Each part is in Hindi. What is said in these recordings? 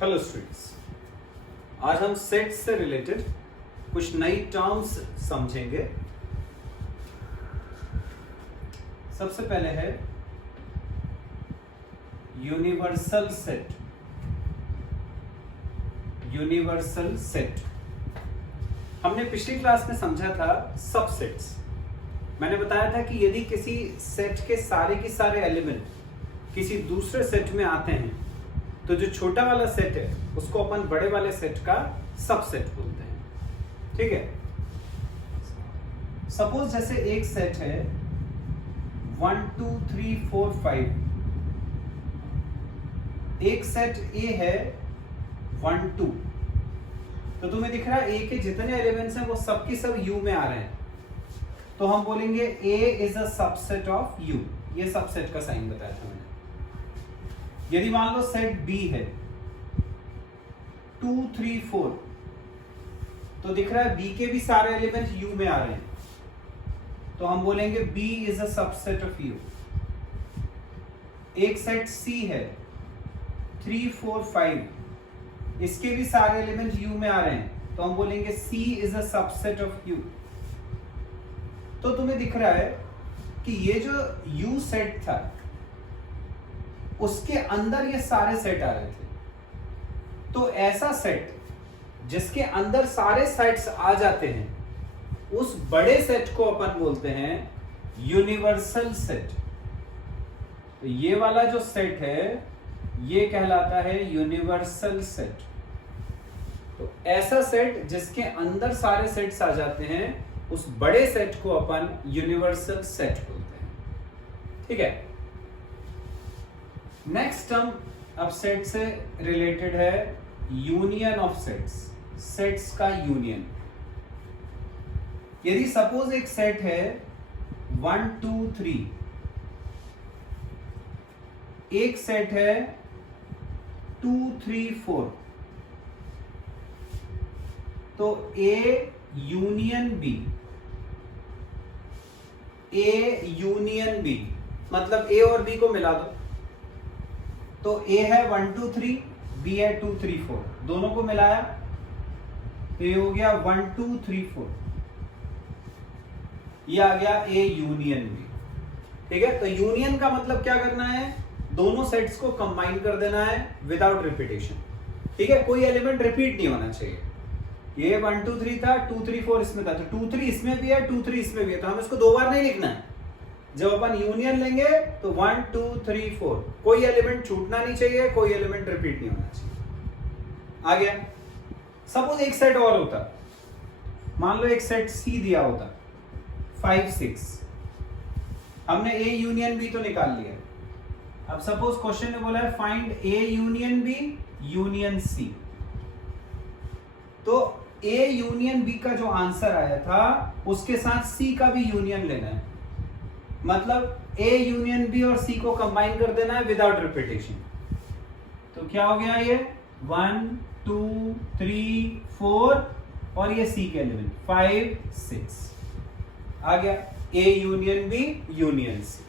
हेलो स्टूडेंट्स, आज हम सेट से रिलेटेड कुछ नई टर्म्स समझेंगे। सबसे पहले है यूनिवर्सल सेट। यूनिवर्सल सेट हमने पिछली क्लास में समझा था सबसेट्स। मैंने बताया था कि यदि किसी सेट के सारे एलिमेंट किसी दूसरे सेट में आते हैं तो जो छोटा वाला सेट है उसको अपन बड़े वाले सेट का सबसेट बोलते हैं। ठीक है, सपोज जैसे एक सेट है 1 2 3 4 5। एक सेट ए है 1 2। तो तुम्हें दिख रहा है ए के जितने एलिमेंट्स हैं वो सबकी सब यू में आ रहे हैं, तो हम बोलेंगे A is a subset of U. ये सबसेट का साइन बताया था मैंने। यदि मान लो सेट बी है 2 3 4, तो दिख रहा है बी के भी सारे एलिमेंट यू में आ रहे हैं, तो हम बोलेंगे B is a subset of U. एक सेट सी है 3 4 5, इसके भी सारे एलिमेंट यू में आ रहे हैं, तो हम बोलेंगे C is a subset of U. तो तुम्हें दिख रहा है कि ये जो यू सेट था उसके अंदर ये सारे सेट आ रहे थे। तो ऐसा सेट जिसके अंदर सारे सेट्स आ जाते हैं उस बड़े सेट को अपन बोलते हैं यूनिवर्सल सेट। तो ये वाला जो सेट है ये कहलाता है यूनिवर्सल सेट। तो ऐसा सेट जिसके अंदर सारे सेट्स आ जाते हैं उस बड़े सेट को अपन यूनिवर्सल सेट बोलते हैं। ठीक है, नेक्स्ट टर्म अब सेट से रिलेटेड है यूनियन ऑफ सेट्स। सेट्स का यूनियन। यदि सपोज एक सेट है 1 2 3, एक सेट है 2 3 4, तो A union B. A union B मतलब ए और बी को मिला दो, तो ए है 1 2 3, बी है 2 3 4, दोनों को मिलाया तो ये हो गया 1 2 3 4। ये आ गया ए यूनियन बी। ठीक है, तो यूनियन का मतलब क्या करना है, दोनों सेट्स को कंबाइन कर देना है विदाउट रिपीटेशन। ठीक है, कोई एलिमेंट रिपीट नहीं होना चाहिए। ये 1 2 3 था, 2 3 4 इसमें था, तो 2 3 इसमें भी है, 2 3 इसमें भी है, तो हम इसको दो बार नहीं लिखना है। जब अपन यूनियन लेंगे तो 1 2 3 4, कोई एलिमेंट छूटना नहीं चाहिए, कोई एलिमेंट रिपीट नहीं होना चाहिए। आ गया। सपोज एक सेट और होता, मान लो एक सेट सी दिया होता 5 6, हमने ए यूनियन बी तो निकाल लिया। अब सपोज क्वेश्चन में बोला है find A union B union C, तो ए यूनियन बी का जो आंसर आया था उसके साथ सी का भी यूनियन लेना है। मतलब ए यूनियन बी और सी को कंबाइन कर देना है विदाउट रिपीटेशन। तो क्या हो गया, ये 1 2 3 4 और ये सी के एलिमेंट 5 6 आ गया। A union B union C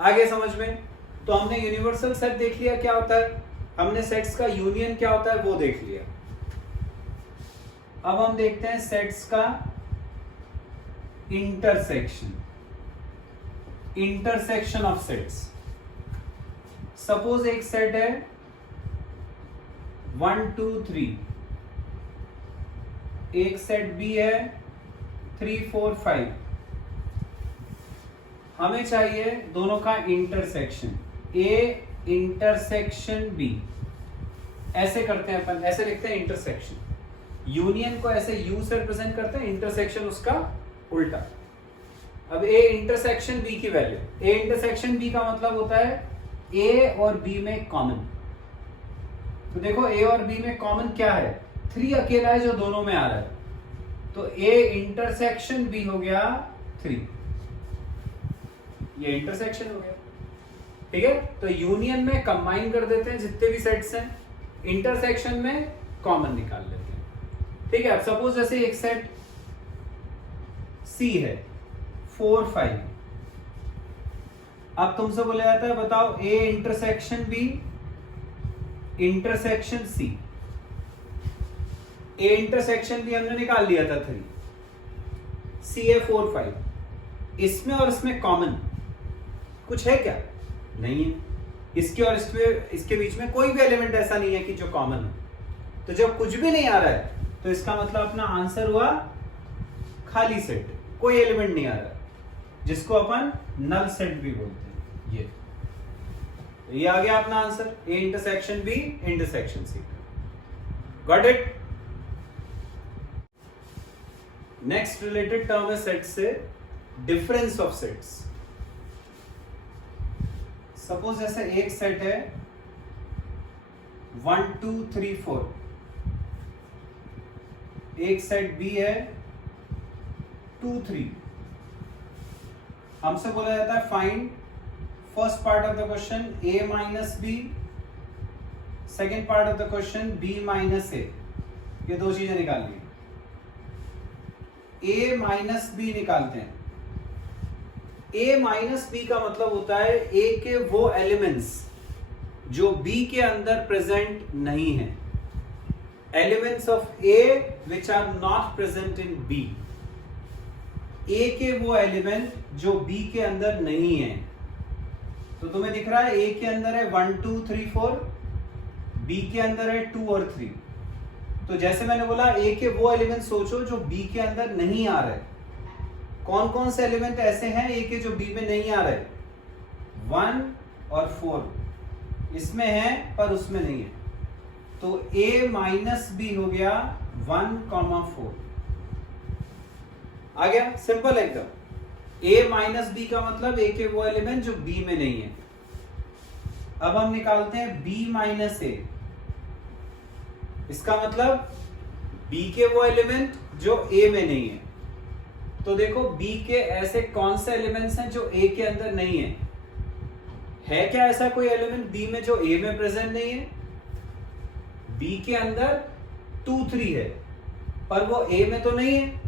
आ गया समझ में। तो हमने यूनिवर्सल सेट देख लिया क्या होता है, हमने सेट्स का यूनियन क्या होता है वो देख लिया। अब हम देखते हैं सेट्स का intersection. Intersection of sets. Suppose एक सेट है 1 2 3, एक सेट बी है 3 4 5। हमें चाहिए दोनों का इंटरसेक्शन। ए इंटरसेक्शन बी, ऐसे करते हैं अपन, ऐसे लिखते हैं इंटरसेक्शन। यूनियन को ऐसे यू से रिप्रेजेंट करते हैं, इंटरसेक्शन उसका उल्टा। अब ए इंटरसेक्शन बी की वैल्यू, ए इंटरसेक्शन बी का मतलब होता है ए और बी में कॉमन। तो देखो ए और बी में कॉमन क्या है, 3 अकेला है जो दोनों में आ रहा है, तो ए इंटरसेक्शन बी हो गया 3। ये इंटरसेक्शन हो गया। ठीक है, तो यूनियन में कंबाइन कर देते हैं जितने भी सेट्स हैं, इंटरसेक्शन में कॉमन निकाल लेते हैं। ठीक है, अब सपोज जैसे एक सेट सी है 4 5, अब तुमसे बोला जाता है बताओ A intersection B, intersection C, A intersection भी हमने निकाल लिया था 3, सी है 4 5। इसमें और इसमें कॉमन कुछ है क्या? नहीं है। इसके और इसके बीच में कोई भी एलिमेंट ऐसा नहीं है कि जो कॉमन हो। तो जब कुछ भी नहीं आ रहा है तो इसका मतलब अपना आंसर हुआ खाली सेट, कोई एलिमेंट नहीं आ रहा है, जिसको अपन नल सेट भी बोलते हैं। ये आ गया अपना answer, A intersection B intersection C. Got it? Next related term है सेट से, डिफरेंस ऑफ सेट्स। सपोज जैसे एक सेट है 1 2 3 4, एक सेट बी है 2 3। हमसे बोला जाता है find first part of the question a minus B, second part of the question b minus A. ये दो चीजें निकालनी है। a माइनस बी निकालते हैं। a माइनस बी का मतलब होता है a के वो एलिमेंट्स जो b के अंदर प्रेजेंट नहीं है, elements of a which are not present in b। a के वो एलिमेंट जो b के अंदर नहीं है। तो तुम्हें दिख रहा है a के अंदर है 1 2 3 4, b के अंदर है 2 और 3। तो जैसे मैंने बोला a के वो एलिमेंट सोचो जो b के अंदर नहीं आ रहे। कौन कौन से एलिमेंट ऐसे हैं a के जो b में नहीं आ रहे? 1 और 4 इसमें है पर उसमें नहीं है। तो a माइनस बी हो गया 1, 4 आ गया। सिंपल एकदम। a माइनस बी का मतलब a के वो एलिमेंट जो b में नहीं है। अब हम निकालते हैं b माइनस ए। इसका मतलब b के वो एलिमेंट जो a में नहीं है। तो देखो b के ऐसे कौन से एलिमेंट्स हैं जो a के अंदर नहीं है? है क्या ऐसा कोई एलिमेंट b में जो a में प्रेजेंट नहीं है? b के अंदर 2 3 है पर वो a में तो नहीं है।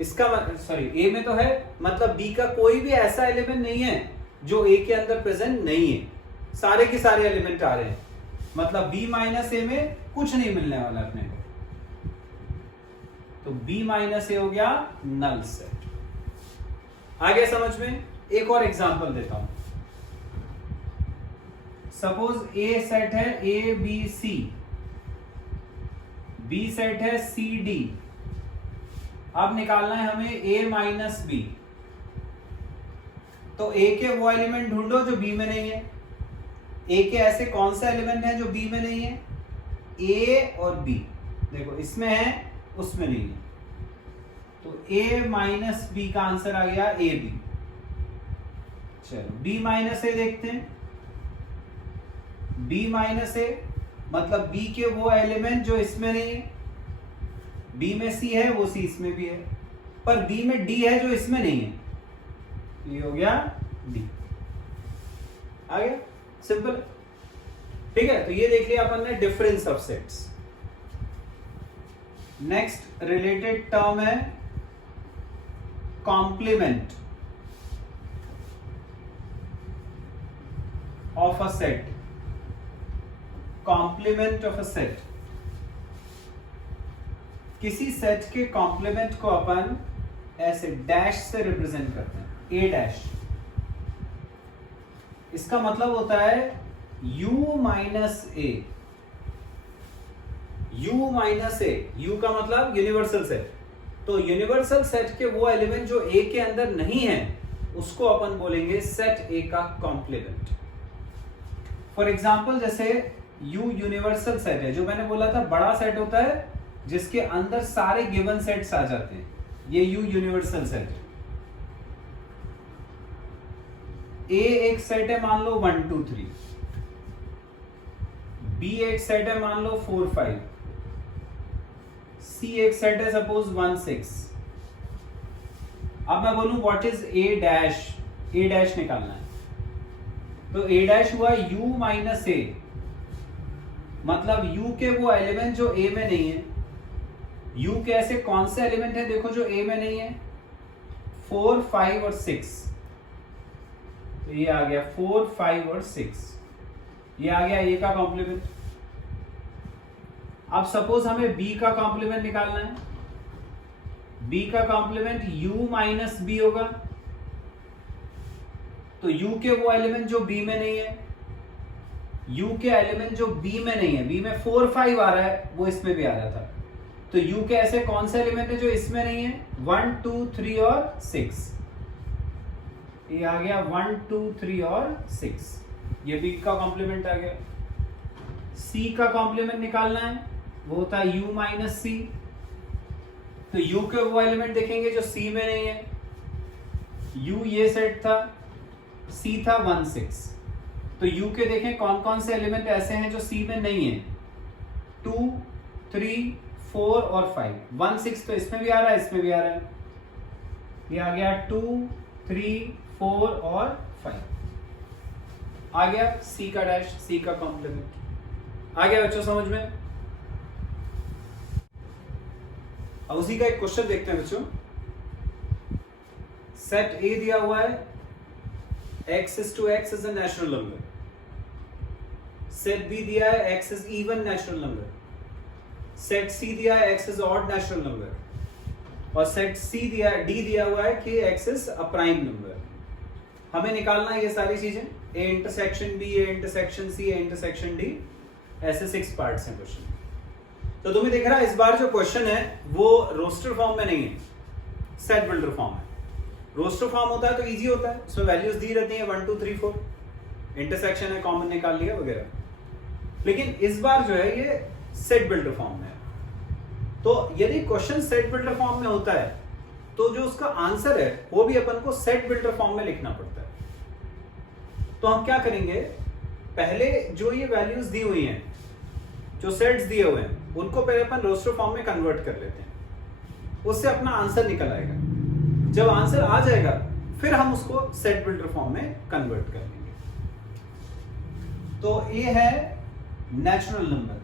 इसका सॉरी a में तो है, मतलब b का कोई भी ऐसा एलिमेंट नहीं है जो a के अंदर प्रेजेंट नहीं है। सारे के सारे एलिमेंट आ रहे हैं, मतलब b माइनस ए में कुछ नहीं मिलने वाला अपने को। तो b माइनस ए हो गया नल सेट। आ गया समझ में? एक और एग्जांपल देता हूं। सपोज a सेट है a b c, b set है c d। अब निकालना है हमें a माइनस बी। तो a के वो एलिमेंट ढूंढो जो b में नहीं है। a के ऐसे कौन से एलिमेंट हैं जो b में नहीं है? a और b। देखो इसमें है उसमें नहीं है। तो a माइनस बी का आंसर आ गया ए बी। चलो b माइनस ए देखते हैं। b माइनस ए मतलब b के वो एलिमेंट जो इसमें नहीं है। b में c है, वो c इसमें भी है, पर b में d है जो इसमें नहीं है। ये हो गया d। आ गया? सिंपल। ठीक है, तो ये देख लिया अपन ने difference of sets. Next related term है complement of a set. Complement of a set, किसी सेट के कॉम्प्लीमेंट को अपन ऐसे डैश से रिप्रेजेंट करते हैं, a डैश। इसका मतलब होता है u माइनस ए। u माइनस ए, u का मतलब यूनिवर्सल सेट। तो यूनिवर्सल सेट के वो एलिमेंट जो a के अंदर नहीं है उसको अपन बोलेंगे सेट a का कॉम्प्लीमेंट। फॉर एग्जाम्पल जैसे u यूनिवर्सल सेट है, जो मैंने बोला था बड़ा सेट होता है जिसके अंदर सारे गिवन सेट्स आ जाते हैं। ये u यूनिवर्सल सेट है। a एक सेट है मान लो 1 2 3, b एक सेट है मान लो 4 5, c एक सेट है सपोज 1 6। अब मैं बोलूं what is a dash, a dash निकालना है। तो a डैश हुआ u माइनस ए, मतलब u के वो एलिमेंट जो a में नहीं है। u के ऐसे कौन से एलिमेंट है देखो जो a में नहीं है? 4 5 और 6। तो ये आ गया 4 5 और 6। ये आ गया a का कॉम्प्लीमेंट। अब सपोज हमें b का कॉम्प्लीमेंट निकालना है, b का कॉम्प्लीमेंट u माइनस b होगा, तो u के वो एलिमेंट जो b में नहीं है, u के एलिमेंट जो b में नहीं है, b में 4 5 आ रहा है, वो इसमें भी आ रहा था, तो u के ऐसे कौन से एलिमेंट है जो इसमें नहीं है, 1 2 3 और 6, ये आ गया 1 2 3 और 6, ये b का कॉम्प्लीमेंट आ गया। c का कॉम्प्लीमेंट निकालना है, वो होता है u माइनस सी, तो u के वो एलिमेंट देखेंगे जो c में नहीं है, u ये सेट था, c था 1 6, तो u के देखें कौन कौन से एलिमेंट ऐसे हैं जो c में नहीं है, 2 3 4 और 5, 1 6 तो इसमें भी आ रहा है, इसमें भी आ रहा है, ये आ गया 2 3 4 और 5, आ गया c का डैश, c का कॉम्प्लीमेंट आ गया बच्चों समझ में। अब उसी का एक क्वेश्चन देखते हैं बच्चों। सेट ए दिया हुआ है, x is to x is a natural number, set B दिया है x is even natural number, set C दिया है x is odd natural number, और सेट सी दिया डी दिया हुआ है कि x is a prime number। हमें निकालना है ये सारी चीजें, a intersection b, a intersection c, a intersection d, ऐसे 6 पार्ट्स हैं क्वेश्चन। तो तुम्हें दिख रहा है इस बार जो क्वेश्चन है वो रोस्टर फॉर्म में नहीं है, सेट बिल्डर फॉर्म है। रोस्टर फॉर्म होता है तो इजी होता है, उसमें वैल्यूज दी रहती हैं 1 2 3 4, इंटरसेक्शन है, कॉमन निकाल लिया वगैरह। लेकिन इस बार जो है ये सेट बिल्डर फॉर्म में है, तो यदि क्वेश्चन सेट बिल्डर फॉर्म में होता है तो जो उसका आंसर है वो भी अपन को सेट बिल्डर फॉर्म में लिखना पड़ता है। तो हम क्या करेंगे, पहले जो ये वैल्यूज दी हुई हैं, जो सेट्स दिए हुए हैं, उनको पहले अपन रोस्टर फॉर्म में कन्वर्ट कर लेते हैं, उससे अपना आंसर निकल आएगा। जब आंसर आ जाएगा फिर हम उसको सेट बिल्डर फॉर्म में कन्वर्ट कर लेंगे। तो ये है नेचुरल नंबर,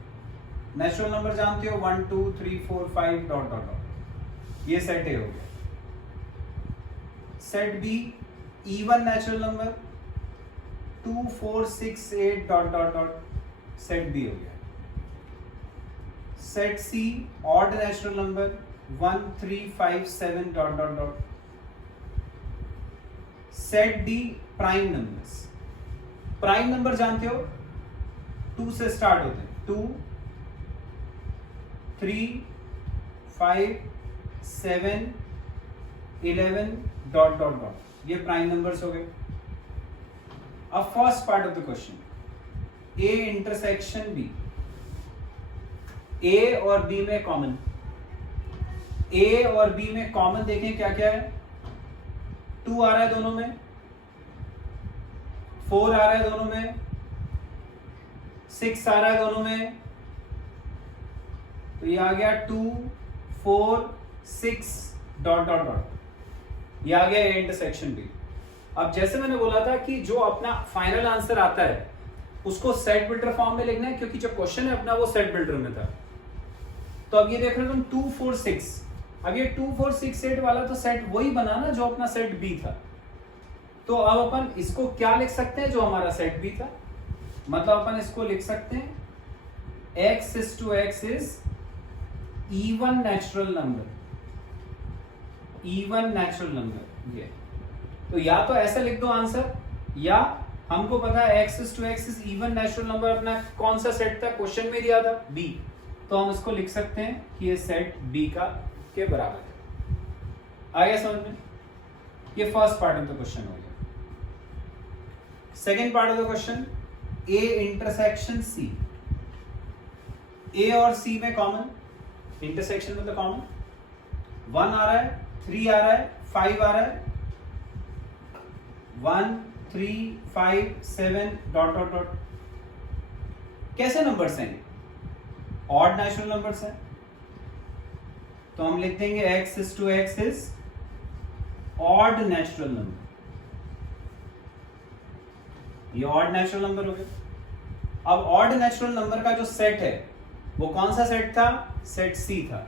नेचुरल नंबर जानते हो 1 2 3 4 5 डॉट डॉट डॉट, ये सेट ए हो गया। Set B even natural number 2 4 6 8 dot dot dot, set B हो गया। Set C odd natural number 1 3 5 7 dot dot dot. Set D prime numbers, prime number जानते हो 2 से स्टार्ट होते हैं, 2 3 5 7 11 डॉट डॉट डॉट, ये प्राइम नंबर्स हो गए। अब first part of the question, A intersection B, A और बी में कॉमन, ए और बी में कॉमन देखें क्या क्या है, 2 आ रहा है दोनों में, 4 आ रहा है दोनों में, 6 आ रहा है दोनों में, तो ये आ गया 2 4 6 डॉट डॉट डॉट, ये आ गया ए इंटरसेक्शन बी। अब जैसे मैंने बोला था कि जो अपना फाइनल आंसर आता है उसको सेट बिल्डर फॉर्म में लिखना है, क्योंकि जो क्वेश्चन है अपना वो सेट बिल्डर में था। तो अब ये देख रहे हो तुम 2 4 6, अब ये 2 4 6 8 वाला तो सेट वही बना ना जो अपना सेट बी था। तो अब अपन इसको क्या लिख सकते हैं, जो हमारा सेट बी था, मतलब अपन इसको लिख सकते हैं x is to x is even natural number, even natural number। ये तो या तो ऐसा लिख दो आंसर, या हमको पता है x is to x is even natural number अपना कौन सा सेट था, क्वेश्चन में दिया था b, तो हम इसको लिख सकते हैं कि ये सेट b का के बराबर है। आ गया समझ में? ये first part of the question हो गया। Second part of the question, A intersection C, A और सी में कॉमन, इंटरसेक्शन मतलब कॉमन, 1 आ रहा है, 3 आ रहा है, 5 आ रहा है, 1 3 5 7 डॉट डॉट डॉट। कैसे नंबर्स हैं? ऑड नेचुरल नंबर्स हैं, तो हम लिख देंगे x is to x is odd natural number, ये ऑड नेचुरल नंबर हो गया। अब ऑड नेचुरल नंबर का जो सेट है वो कौन सा सेट था, सेट C था,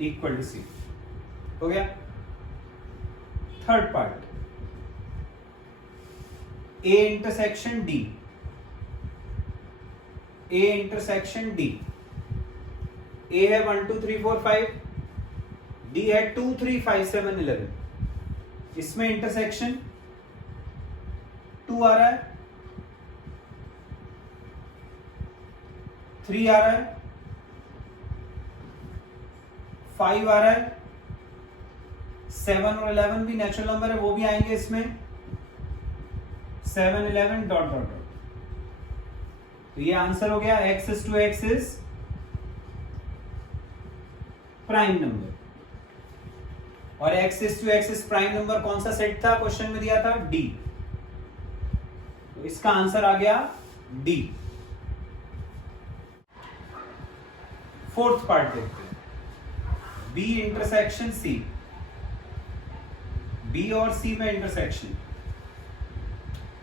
इक्वल टू C हो गया। Third part, A intersection D, A intersection D. A है 1 2 3 4 5, डी है 2 3 5 7 11। इसमें इंटरसेक्शन 2 आ रहा है, 3 आ रहा है, 5 आ रहा है, 7 और 11 भी नेचुरल नंबर है, वो भी आएंगे इसमें, 7 11 डॉट डॉट डॉट। तो ये आंसर हो गया x is to x is prime number. और x is to x is prime number कौन सा सेट था, क्वेश्चन में दिया था D। तो इसका आंसर आ गया D। फोर्थ पार्ट देखते हैं, B इंटरसेक्शन C। B और C में इंटरसेक्शन,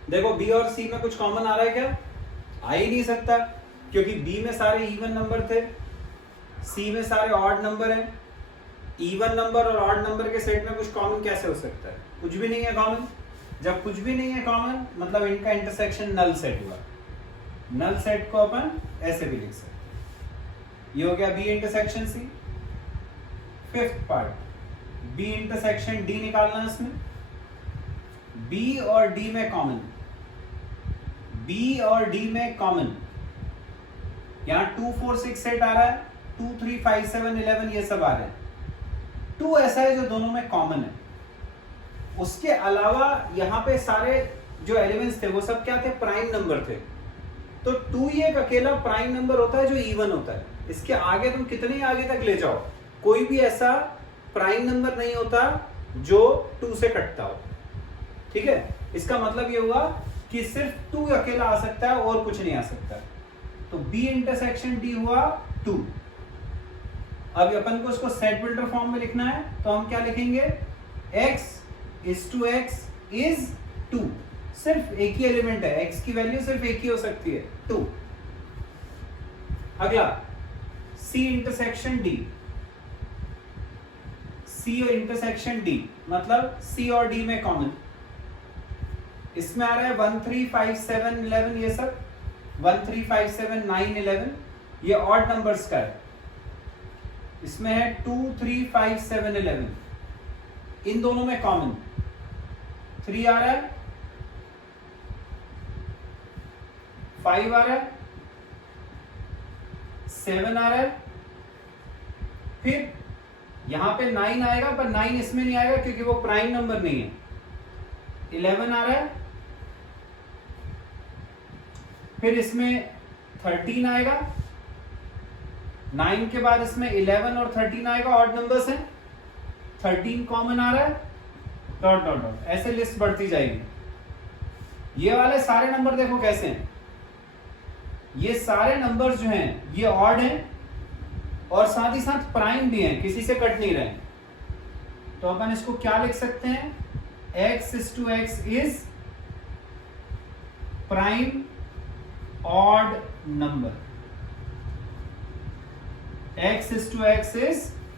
देखो B और C में कुछ कॉमन आ रहा है क्या? आ ही नहीं सकता, क्योंकि B में सारे इवन नंबर थे, C में सारे ऑड नंबर हैं। इवन नंबर और ऑड नंबर के सेट में कुछ कॉमन कैसे हो सकता है? कुछ भी नहीं है कॉमन। जब कुछ भी नहीं है कॉमन, मतलब इनका इंटरसेक्शन नल सेट हुआ। नल सेट को अपन ऐसे भी लिख सकते। ये हो गया B intersection C। Fifth part, B intersection D निकालना है इसमें। B और D में कॉमन, B और D में कॉमन, यहां 2 4 6 सेट आ रहा है, 2 3 5 7 11 ये सब आ रहे हैं। 2 ऐसा है जो दोनों में कॉमन है। उसके अलावा यहां पे सारे जो एलिमेंट्स थे वो सब क्या थे? प्राइम नंबर थे। तो 2 ही एक अकेला प्राइम नंबर होता है जो इवन होता है। इसके आगे तुम कितने आगे तक ले जाओ, कोई भी ऐसा प्राइम नंबर नहीं होता जो 2 से कटता हो। ठीक है, इसका मतलब ये हुआ कि सिर्फ 2 अकेला आ सकता है और कुछ नहीं आ सकता। तो B इंटरसेक्शन D हुआ 2। अब अपन को इसको सेट बिल्डर फॉर्म में लिखना है, तो हम क्या लिखेंगे? x is to x is 2। सिर्फ एक ही एलिमेंट है, x की वैल्यू सिर्फ एक ही हो सकती है, 2। अगला C intersection D। C intersection D मतलब C और D में कॉमन। इसमें आ रहा है 1 3 5 7 11, ये सब 1 3 5 7 9 11, ये ऑड नंबर्स का है। इसमें है 2 3 5 7 11, इन दोनों में कॉमन 3 आ रहा है, 5 आ रहा है, 7 आ रहा है, फिर यहां पे 9 आएगा, पर 9 इसमें नहीं आएगा क्योंकि वो प्राइम नंबर नहीं है। 11 आ रहा है, फिर इसमें 13 आएगा, 9 के बाद इसमें 11 और 13 आएगा, ऑड नंबर्स हैं, 13 कॉमन आ रहा है, डॉट डॉट डॉट, ऐसे लिस्ट बढ़ती जाएगी। ये वाले सारे नंबर देखो कैसे हैं, ये सारे नंबर्स जो हैं ये ऑड हैं और साथ ही साथ प्राइम भी हैं, किसी से कट नहीं रहे हैं। तो अपन इसको क्या लिख सकते हैं? x is to x is prime odd number. x is to x is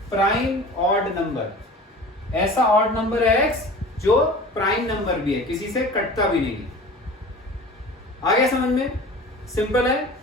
prime odd number. ऐसा ऑड नंबर है x जो प्राइम नंबर भी है, किसी से कटता भी नहीं। आ गया समझ में? सिंपल है।